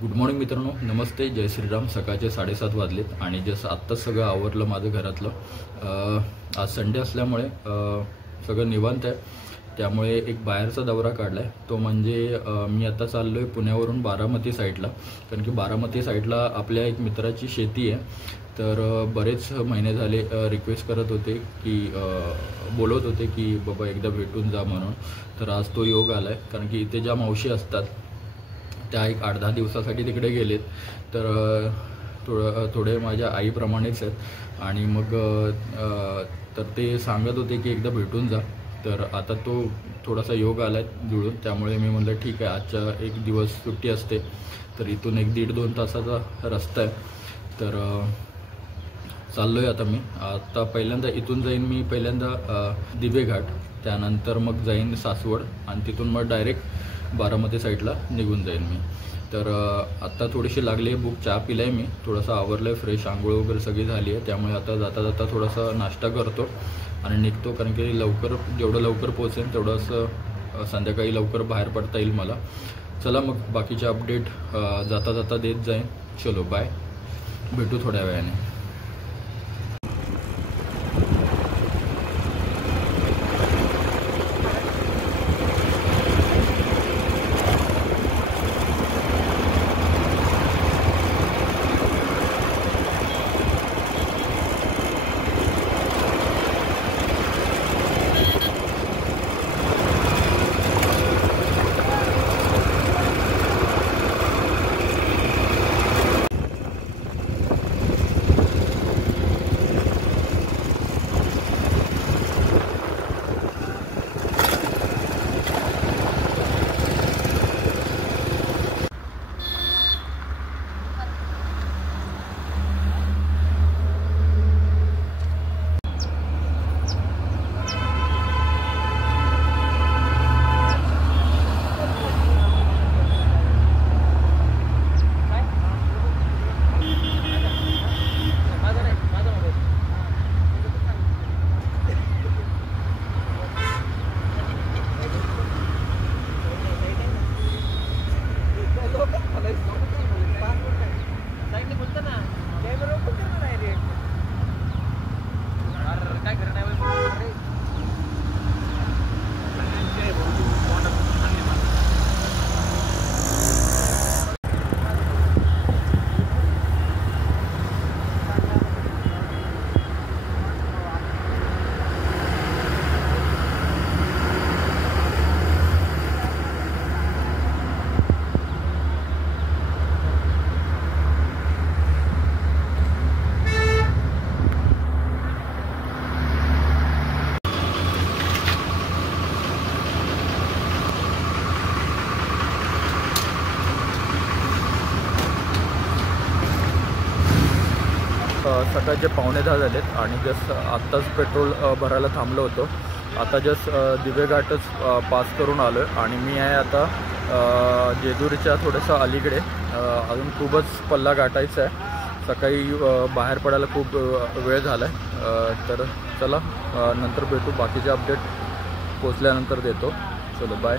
Good morning मित्रांनो, नमस्ते, जय श्रीराम. सकाळचे 7:30 वाजलेत आणि जसं आत्ताच सगळं आवरलं माझं घरातलं. आज संडे असल्यामुळे सगळं निवांत आहे. त्यामुळे एक बाहेरचा दौरा काढला आहे. तो म्हणजे मी आता चाललो आहे पुण्यावरून बारामती साईडला, कारण की बारामती साईडला आपल्या एक मित्राची शेती आहे. तर बरेच महिने झाले रिक्वेस्ट करत होते की बोलत होते की बाबा एकदा भेटून जा म्हणून. तर आज तो योग आला आहे, कारण की इथे ज्या मावशी असतात त्या एक 8-10 दिवसासाठी तिकडे गेलेत. तर थोडे माझ्या आईप्रमाणेच आहेत आणि मग तर ते सांगत होते की एकदा भेटून जा. तर आता तो थोडासा योग आला आहे जुळून, त्यामुळे मी म्हटलं ठीक आहे, आजचा एक दिवस सुट्टी असते तर इथून 1-1.5-2 तासाचा रस्ता आहे. तर चाललो आहे आता मी. आता पहिल्यांदा इथून जाईन मी पहिल्यांदा दिवे घाट, त्यानंतर मग जाईन सासवड आणि तिथून मग डायरेक्ट बारामती साईडला निघून जाईन मी. तर आत्ता थोडीशी लागली आहे भूक. चहा पिला आहे मी, थोडंसं आवरलं आहे, फ्रेश आंघोळ वगैरे सगळी झाली आहे. त्यामुळे आता जाता जाता थोडासा नाश्ता करतो आणि निघतो, कारण की जेवढं लवकर पोहोचेन तेवढं असं संध्याकाळी लवकर बाहेर पडता येईल मला. चला मग बाकीचे अपडेट जाता जाता देत जाईन. चलो बाय, भेटू थोड्या वेळाने. सकाळचे 9:45 झालेत आणि जस्ट आत्ताच पेट्रोल भरायला थांबलो होतो. आता जस्ट दिवे घाटच पास करून आलो आहे आणि मी आहे आता जेजुरीच्या थोडंसं अलीकडे. अजून खूपच पल्ला गाठायचा आहे. सकाळी बाहेर पडायला खूप वेळ झाला आहे. तर चला नंतर भेटू, बाकीचे अपडेट पोचल्यानंतर देतो. चलो bye.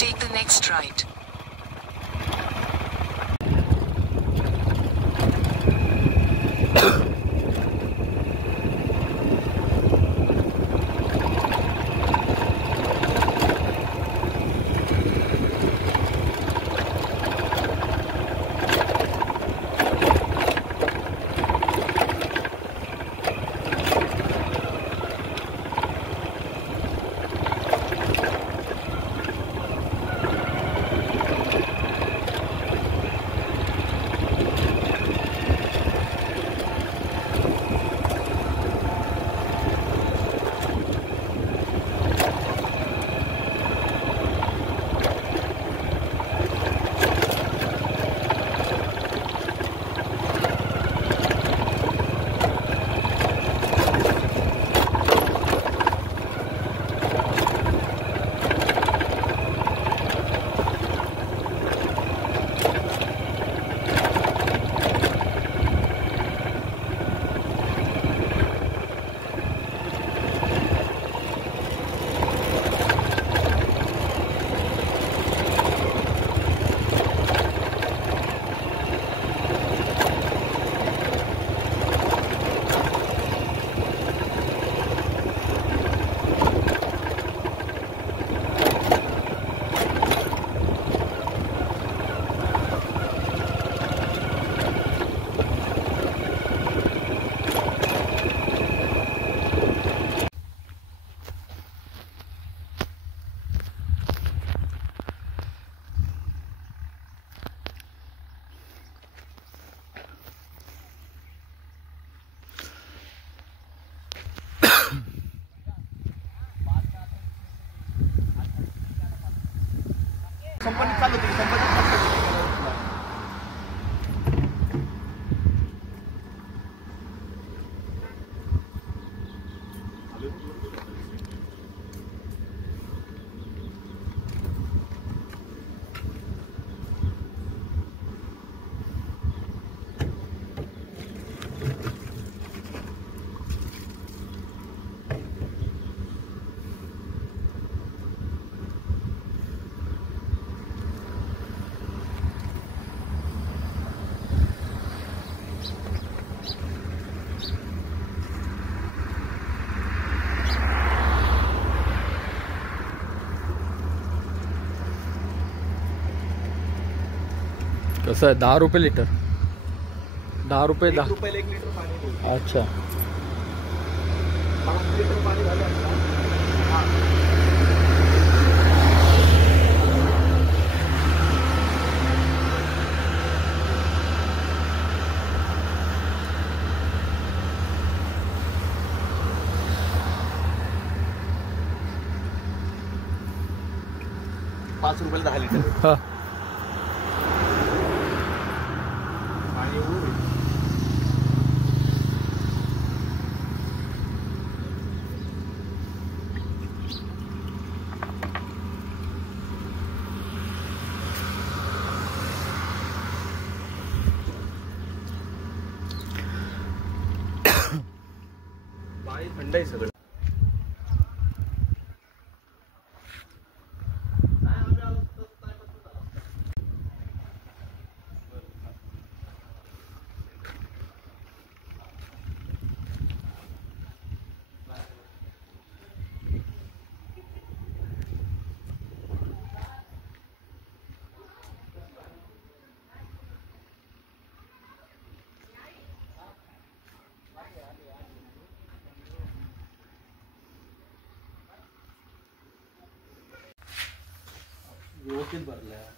Take the next right. Company चालू होती कंपनी कसं आहे 10 रुपये लिटर 10 रुपये 10 रुपयाला 1 लिटर पाणी अच्छा 5 लिटर पाणी झालं आपलं. ₹5 10 लिटर हां पाणी एवढं पाणी थंड आहे सगळं.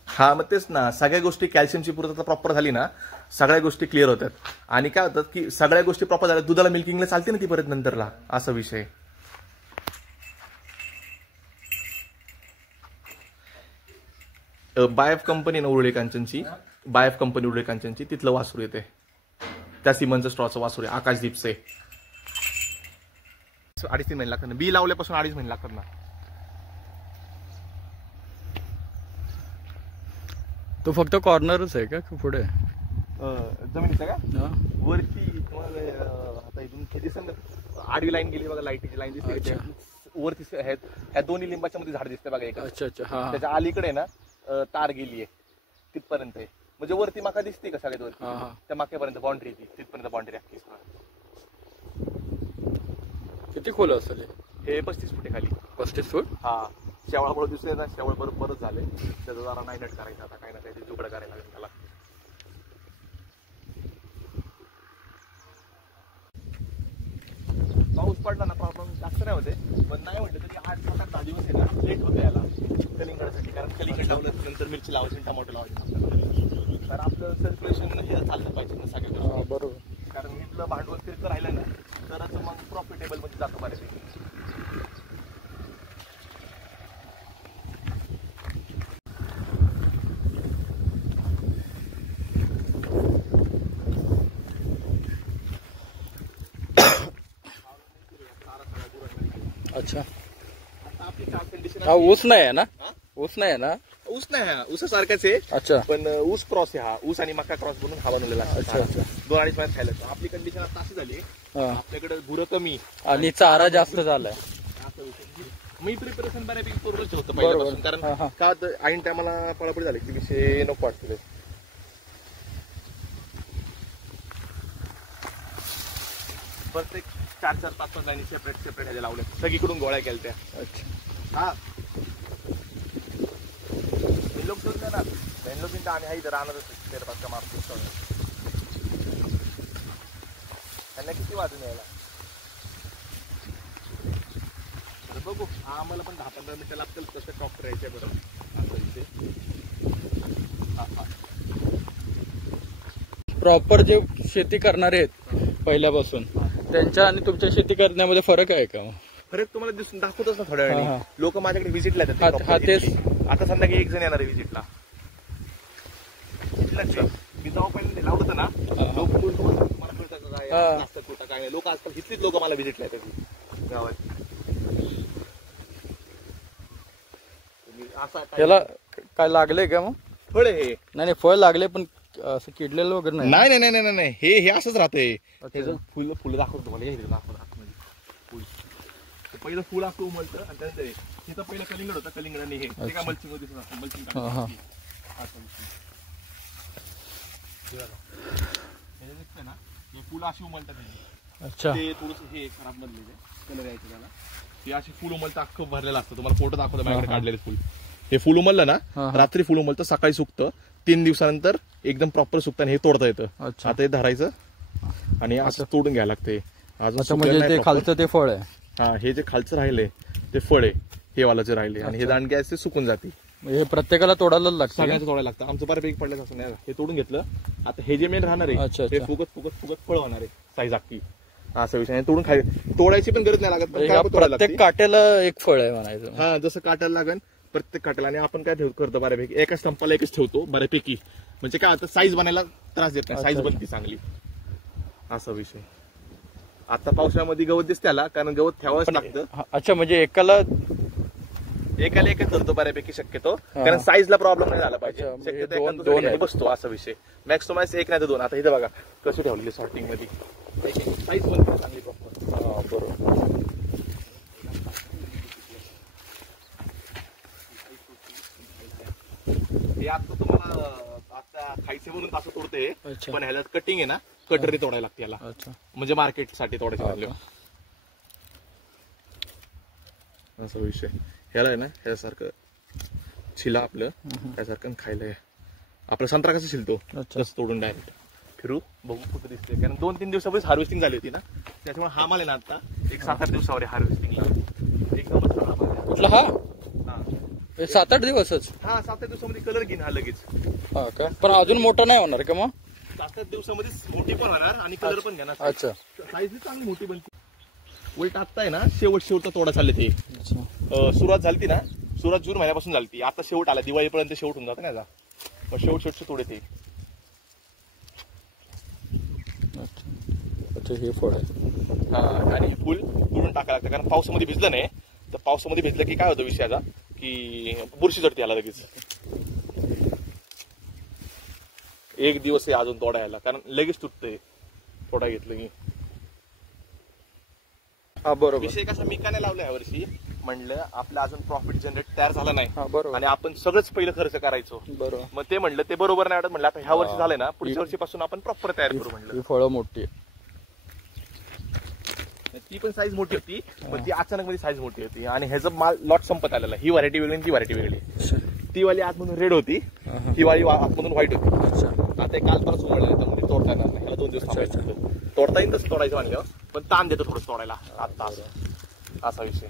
हा मग तेच ना, सगळ्या गोष्टी कॅल्शियमची पूर्तता प्रॉपर झाली ना, सगळ्या गोष्टी क्लिअर होतात. आणि काय होतात की सगळ्या गोष्टी प्रॉपर झाल्या, दुधाला मिल्किंगला चालते ना ती परत नंतरला, असा विषय. बायफ कंपनी ना उरळे कांचनची, बायफ कंपनी उरळे कांचनची, तिथलं वासरू येते. त्या सिमनचं स्ट्रॉचं वासरू आहे, आकाशदीपचे. 2.5-3 महिने लागतात ना, बी लावल्यापासून 2.5 महिने लागतात ना. तो फक्त कॉर्नरच आहे का पुढे जमिनीचा का वरती तुम्हाला आता इथून किती सांगत आडवी लाईन गेली बघा, लाईटीची लाईन दिसते. वरती ह्या दोन्ही लिंबाच्या मध्ये झाड दिसते बघा. एका अच्छा अच्छा. हा त्याच्या अलीकडे ना तार गेलीये तिथपर्यंत आहे. म्हणजे वरती माका दिसते का सगळ्यात वरती, त्या माक्यापर्यंत बाउंड्री ती तिथपर्यंत बाउंड्री अख्खी. किती खोल असेल हे 35 फुटे खाली. 35 फूट. हा शेवळामुळे दिसले ना, शेवळ बरंच झाले. त्याचं जरा नाही नट करायचं आता, काही ना काही जुगडं करायला लागेल त्याला. पाऊस पडला ना प्रॉब्लेम जास्त नाही होते, पण नाही म्हटलं तरी 8-10 दिवस आहे ना लेट होते याला कलिंगडासाठी. कारण कलिंगड लावलं नंतर मिरची लावायची, टमाटो लावायचे. तर आपलं सर्क्युलेशन हे चाललं पाहिजे ना सगळ्या. बरोबर. कारण इथलं भांडवल फिरतं राहिलं ना तरच मग प्रॉफिटेबल मध्ये जातो बऱ्यापैकी. अच्छा. आता आपली काय कंडिशन हा ऊस नाही आहे ना? ऊस नाही आहे ना? ऊस नाही, हा ऊसासारखाच आहे. अच्छा. पण ऊस क्रॉस आहे हा. ऊस आणि मका क्रॉस बनवून हा बनवलेला. अच्छा अच्छा. 2-2.5 महिन्यात खायला. आपली कंडिशन आता अशी झाली, आपल्याकडे गुरं कमी आणि चारा जास्त झालाय. मी प्रिपरेशन बऱ्यापैकी करूनच ठेवतो पहिल्यापासून. कारण का ऐन टायमाला पळापळी झाली की विषय नको वाटतो. प्रत्येक 4-4-5-5 लाईनी सेपरेट ह्याच्या लावल्या, सगळीकडून गोळ्या केल्या त्या. अच्छा. हा लोक सोडले ना लोक आम्ही हा इथं राहणारच मारतो. त्यांना किती वाजून यायला बघू. आम्हाला पण 10-15 मिनिटं लागतील तसं टॉप करायचंय. प्रॉपर जे शेती करणारे आहेत पहिल्यापासून, त्यांच्या आणि तुमच्या शेती करण्यामध्ये फरक आहे का? फरक तुम्हाला दिसून दाखवतच ना थोड्या वेळाने. लोक माझ्याकडे व्हिजिटला येतात. आता संध्याकाळी 1 जण येणार आहे व्हिजिटला. मी जाऊ पहिले लावलं होतं ना, लोक मला कळतात काय नाही. लोक आजकाल इथलीच लोक मला व्हिजिटला येतात गावात. त्याला काय लागले का मग? फळ हे नाही फळ लागले, पण असं किडलेलं वगैरे नाही. नाही नाही नाही नाही हे असंच राहतंय. फुलं दाखवतो तुम्हाला. फुल पहिलं फुल असं उमलतं आणि त्यानंतर हे तर पहिलं कलिंगड होतं. कलिंगडाने हे काय मल्चिंग मध्ये मल्चिंग ना, हे फुलं अशी उमलतात. अच्छा. ते थोडस हे खराब बनलेलं कलर यायचं त्याला. हे अशी फुल उमलतं अख्खं भरलेलं असतं. तुम्हाला फोटो दाखवतो माझ्याकडे काढलेले फुल. हे फुल उमललं ना, रात्री फुल उमलतं, सकाळी सुकतं. 3 दिवसानंतर एकदम प्रॉपर सुकतं आणि हे तोडता येतं. आता हे धरायचं आणि असं तोडून घ्यायला लागते. अजून म्हणजे ते खालचं ते फळ आहे. हा हे जे खालचं राहिले ते फळ आहे, हे वाला जे राहिले. आणि हे दांडगे असते सुकून जाते. हे प्रत्येकाला तोडायला लागतं. सगळ्यांचं तोडायला लागतं. आमचं बऱ्यापैकी पडलं असं नाही. हे तोडून घेतलं. आता हे जे मेन राहणार आहे ते फुगत फळ होणार आहे साईज अख्खी. असा विषय तोडून तोडायची पण गरज नाही लागत. प्रत्येक काट्याला एक फळ आहे म्हणायचं. हा जसं काट्याला लागेल प्रत्येक काट्याला. आणि आपण काय करतो बऱ्यापैकी एका स्टंपाला एकच ठेवतो बऱ्यापैकी. म्हणजे काय आता साईज बनायला त्रास देत नाही. साईज बनती चांगली. असा विषय. आता पावसाळ्यामध्ये गवत दिसते त्याला, कारण गवत ठेवावंच लागतं. अच्छा. म्हणजे एकाला एकच धरतो बऱ्यापैकी शक्यतो, कारण साईजला प्रॉब्लेम नाही झाला पाहिजे. शक्यतो 2 बसतो असा विषय. मॅक्स टू मॅक्स 1 नाही तर 2. आता इथे बघा कशी ठेवलेली सॉर्टिंग मध्ये. साईज बनते चांगली प्रॉपर. बरोबर. हे आता तुम्हाला आता खायचे म्हणून असं तोडते, पण ह्याला कटिंग आहे ना, कटरने तोडायला लागते याला. म्हणजे मार्केटसाठी तोडायचं म्हणलं असा विषय. ह्याला आहे ना ह्यासारखं छिला आपलं त्यासारखं खायला. आपला संत्रा कसं छिलतो तसं तोडून डायरेक्ट फिरू बघू कुठं दिसते. कारण 2-3 दिवसापूर्वीच हार्वेस्टिंग झाली होती ना, त्याच्यामुळे हा माल आहे ना आता एक 7-8 दिवसावर हार्वेस्टिंगला. एकदमच कुठला हा? 7-8 दिवसच. हा 7-8 दिवसामध्ये कलर घेईन हा लगेच. पण अजून मोठा नाही होणार का मग? 7-8 दिवसामध्ये मोठी पण होणार आणि कलर पण घेणार. अच्छा. साईज चांगली मोठी बनते. उलट आता आहे ना शेवटचा तोडा चालले ते. सुरुवात झाली ना, सुरुवात जून महिन्यापासून झाली. आता शेवट आला, दिवाळीपर्यंत शेवट होऊन जातं ना. मग शेवटचे तोडे ते. अच्छा हे फळ आहे. हा आणि हे फुल तोडून टाकायला लागतं. कारण पावसामध्ये भिजलं नाही तर पावसामध्ये भिजलं की काय होतं विषयाचा की बुरशी चढते याला लगेच. 1 दिवस आहे अजून तोडायला, कारण लगेच तुटतंय तोडा घेतलं की. हा बरोबर. विषय कसा मी का नाही लावला यावर्षी, म्हणलं आपलं अजून प्रॉफिट जनरेट तयार झालं नाही बरोबर. आणि आपण सगळंच पहिलं खर्च करायचो. बरोबर. मग ते म्हणलं ते बरोबर नाही वाटत. म्हणलं आता ह्या वर्षी झालंय ना, पुढच्या वर्षीपासून आपण प्रॉपर तयार करू म्हणलं. ही फळं मोठी आहे. ती पण साईज मोठी होती, पण ती अचानक मध्ये साईज मोठी होती आणि ह्याचं माल लॉट संपत आलेला. ही व्हरायटी वेगळी आणि ती व्हरायटी वेगळी. ती वाली आतमधून रेड होती, ही वाली आतमधून व्हाईट होती. आता काल परत उमळलं त्यामुळे तोडता येणार नाही. ह्याला 2 दिवस थांबायचं. तोडता येईल तसं तोडायचं म्हणल्यावर, पण ताण देतो थोडं तोडायला आता, असा विषय.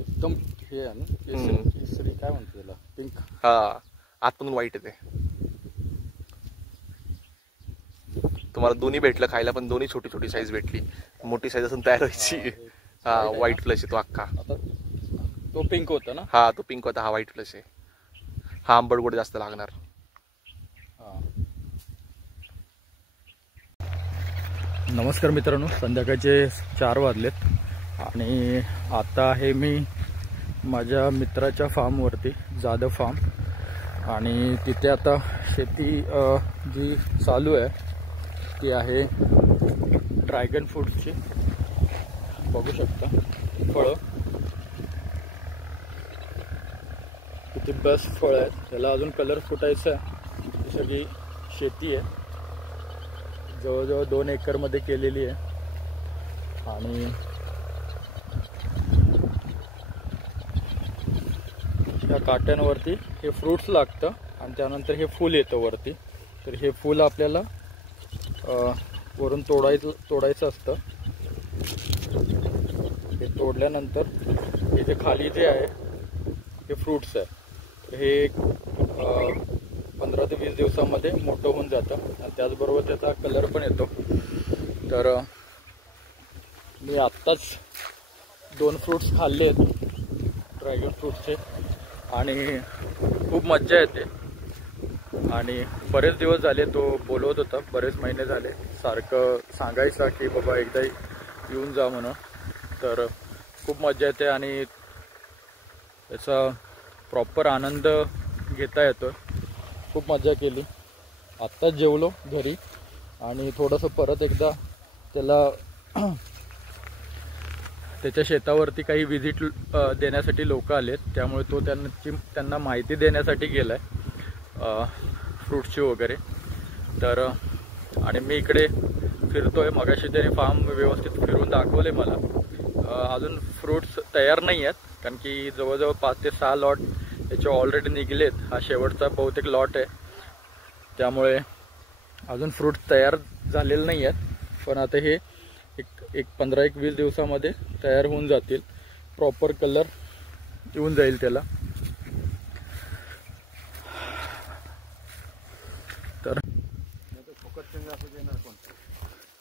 एकदम हे आहे ना, केसरी काय म्हणतो त्याला, पिंक. हा, आतमधून व्हाईट येते. तुम्हाला दोन्ही भेटलं खायला, पण दोन्ही छोटी छोटी साईज भेटली. मोठी साईज असून तयार व्हायची. हा, व्हाईट फ्लश आहे तो अख्खा. तो पिंक होता ना. हा, तो पिंक होता, हा व्हाईट फ्लश आहे. हा आंबट गोड जास्त लागणार. नमस्कार मित्रांनो, संध्याकाळचे 4 वाजलेत आणि आता आहे मी माझ्या मित्राच्या फार्मवरती, जाधव फार्म. आणि तिथे आता शेती जी चालू आहे ती आहे ड्रॅगन फ्रूटची. बघू शकता फळं किती बेस्ट फळ आहेत. त्याला अजून कलर फुटायचा आहे. ही सगळी शेती आहे, जवळजवळ 2 एकरमध्ये केलेली आहे. आणि या काट्यांवरती हे फ्रूट्स लागतं आणि त्यानंतर हे फूल येतं वरती. तर हे फूल आपल्याला वरून तोडायचं असतं. हे तोडल्यानंतर हे जे खाली जे आहे हे फ्रूट्स आहे. तर हे 15 ते 20 दिवसामध्ये मोठं होऊन जातं आणि त्याचबरोबर त्याचा कलर पण येतो. तर मी आत्ताच 2 फ्रूट्स खाल्ले आहेत ड्रॅगन फ्रूटचे आणि खूप मज्जा येते. आणि बरेच दिवस झाले तो बोलवत होता, बरेच महिने झाले, सारखं सांगायचा की बाबा एकदा येऊन जा म्हणून. तर खूप मज्जा येते आणि त्याचा प्रॉपर आनंद घेता येतो. खूप मज्जा केली. आत्ताच जेवलो घरी आणि थोडंसं परत एकदा त्याला त्याच्या शेतावरती काही व्हिजिट देण्यासाठी लोक आलेत, त्यामुळे तो त्यांना माहिती देण्यासाठी गेला आहे फ्रूट्सची वगैरे. तर आणि मी इकडे फिरतोय. मगाशी त्याने फार्म व्यवस्थित फिरून दाखवले मला. अजून फ्रूट्स तयार नाही आहेत, कारण की जवळजवळ 5 ते 6 लॉट याचे ऑलरेडी निघलेत. हा शेवटचा बहुतेक लॉट आहे, त्यामुळे अजून फ्रूट्स तयार झालेले नाही आहेत. पण आता हे एक 15-20 दिवसामध्ये तयार होऊन जातील. प्रॉपर कलर येऊन जाईल त्याला. तर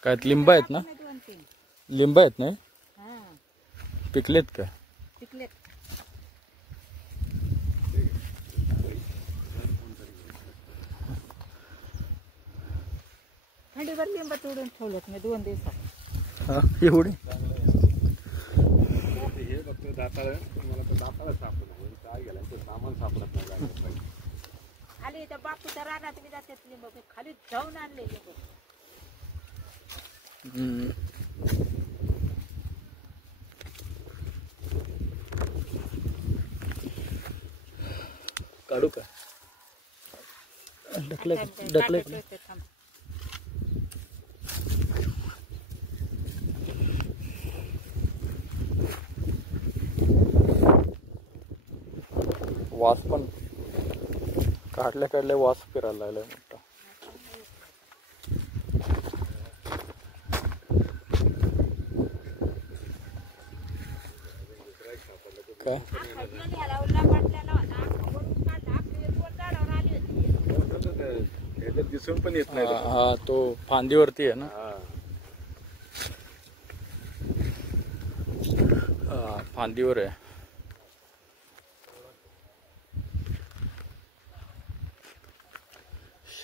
काय लिंब आहेत ना, लिंब आहेत ना, पिकलेत का? थंडीवर लिंब तोडून ठेवलेत मी 2 दिवसात. एवढी हे फक्त दाताला मला तर दाताला सापडलं, काय गेला तो सामान सापडत नाही. खाली त्या बापूच्या रानात मी जाते लिंब खाली जाऊन आणले लिंब. काढू का? ढकले वास पण काढल्या वास फिरायला लागलाय मोठा. काय दिसून पण येत नाही. हा, तो फांदीवरती आहे ना. फांदीवर आहे.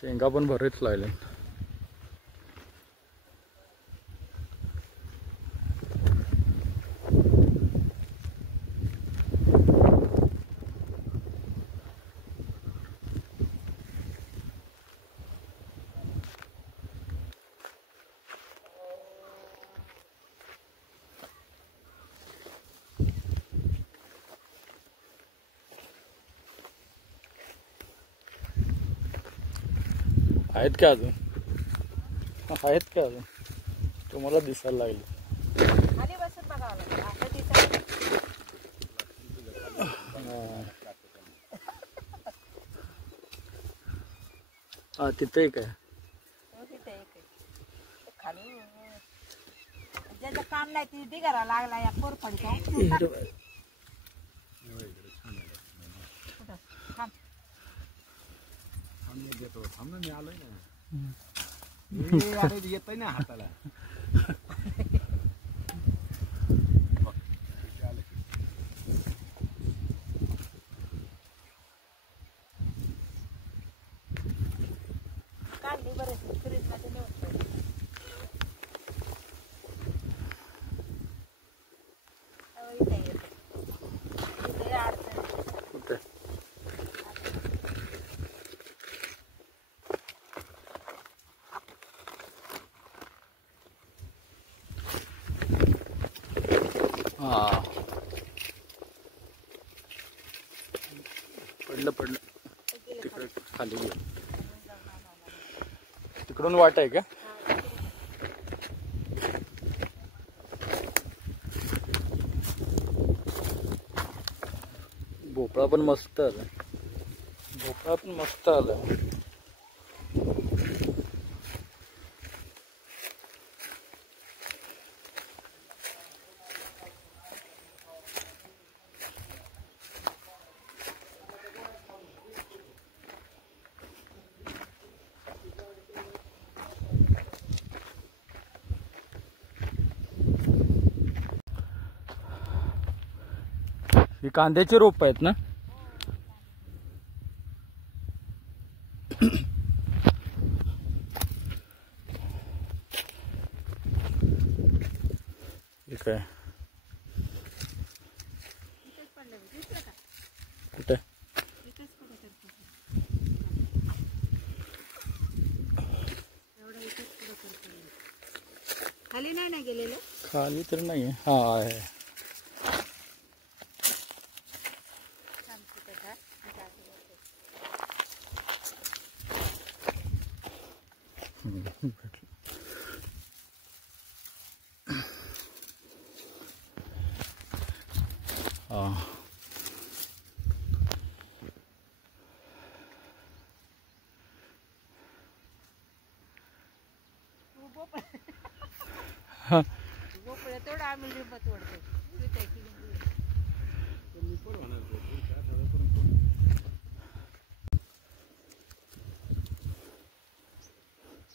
शेंगा पण बरेच लागले. आहेत का अजून? आहेत का अजून? तुम्हाला दिसायला लागले. खाली बसून बघावं लागेल आता दिसायला. हा तिथे एक आहे. तिथे एक आहे. ते खाली ज्याचं काम नाही ती दिगारा लागला या कोरफडीचा. येत ना हाताला. काढली बरं फ्रीज मध्ये नेऊन इथे येते इथे अडचण. कुठे? हा पडलं पडलं. तिकडे खाली गेलं. तिकडून वाट आहे का? भोपळा पण मस्त आला. भोपळा पण मस्त आला. ही कांद्याची रोप आहेत ना? ठीक आहे. कुठे? खाली नाही ना गेलेलं. खाली तर नाही. हा आहे. भोपळ्या तेवढं आम्ही लिंब तोडतो.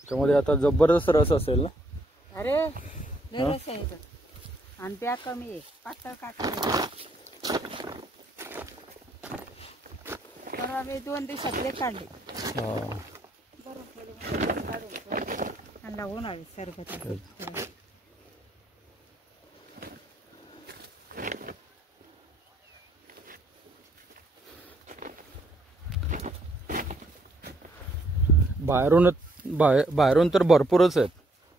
त्यामध्ये आता जबरदस्त रस असेल ना? अरे रस आहे इथं. आणि त्या कमी आहे. पातळ काढतो. परवा मी 2 दिवसातले काढले. बरोबर काढून आणि लावून आले सरबत. बाहेरून तर भरपूरच आहेत.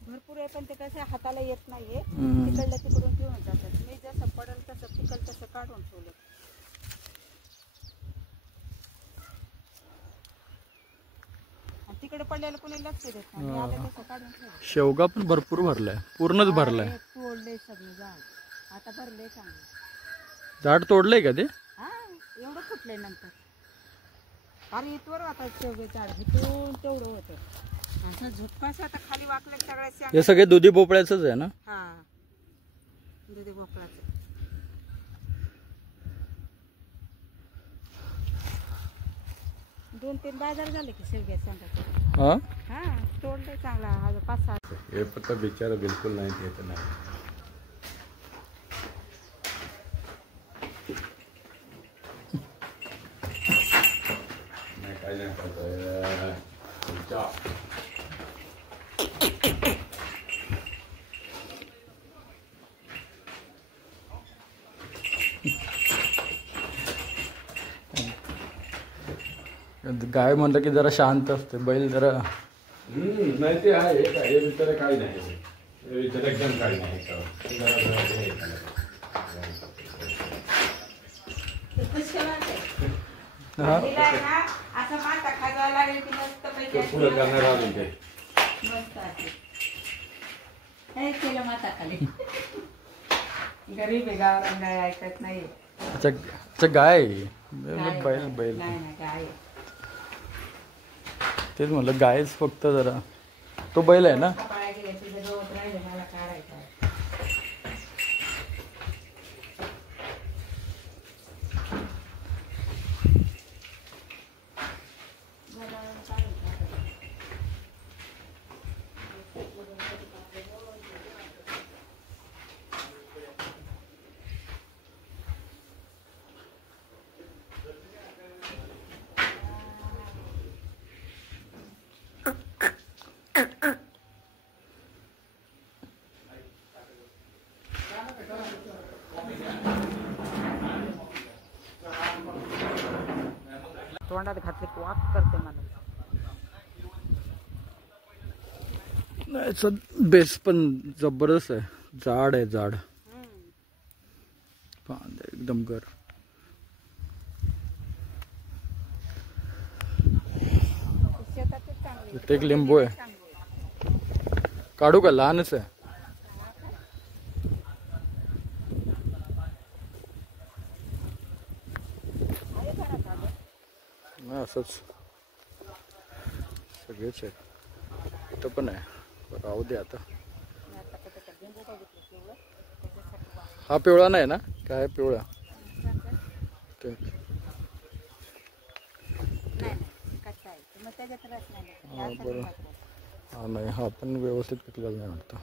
भरपूर आहे पण ते कसं हाताला येत नाहीये. तिकडल्या तिकडून घेऊन जातात. मी जसं पडेल तसं पिकल तसं काढून ठेवलं. तिकडे पडलेलं कोणी लक्ष देत नाही. मी आलं तसं काढून ठेवलं. शेवगा पण भरपूर भरलाय. पूर्णच भरलाय. तोडले सगळे झाड. आता भरले चांगले. झाड तोडलंय का ते? हा एवढं फुटलंय नंतर. अरे इथवर आता शेवगे झाड इथून तेवढं होतं. असं झुटपास आता खाली वाकलं सगळ्या. हे सगळे दुधी भोपळ्याच आहे ना? हा दुधी भोपळ्याचं. 2-3 बाजार झाले की शेवग्या सांगा. हा हा तोडले चांगला. आज 5-6 हे फक्त बिचारा बिलकुल नाही येत नाही. काय नाही करतोय. गाय म्हणलं की जरा शांत असते, बैल जरा नाही ते आहे काय विचार काही नाही विचार एकदम काही नाही हा असं माता खायला लागेल की मस्त पुढे करणार अजून ते मस्त आहे. हे केलं माता खाली. गरीब आहे गावाला गाय ऐकत नाही. अच्छा अच्छा गाय आहे. बैल बैल नाही नाही गाय तेच म्हणलं गायच फक्त जरा. तो बैल आहे ना. पाया गेले तुझं गवत राहिलं मला काढायचं आहे. तोंडात घातले की वाक करते मला. नाही बेस पण जबरदस्त आहे. जाड आहे जाड. एकदम गर. इथे एक लिंबू आहे. काढू का? लहानच आहे. असंच सगळेच आहेत. इथं पण आहे. राहू दे आता. हा पिवळा नाही ना? काय पिवळा? हा बरं. हा नाही हा पण व्यवस्थित पिकलेला नाही वाटतं.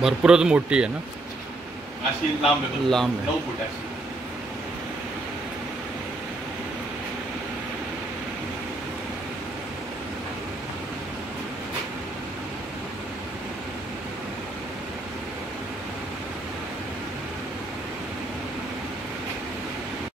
भरपूरच मोठी आहे ना. अशी लांब आहे. लांब आहे. 9 फूट अशी.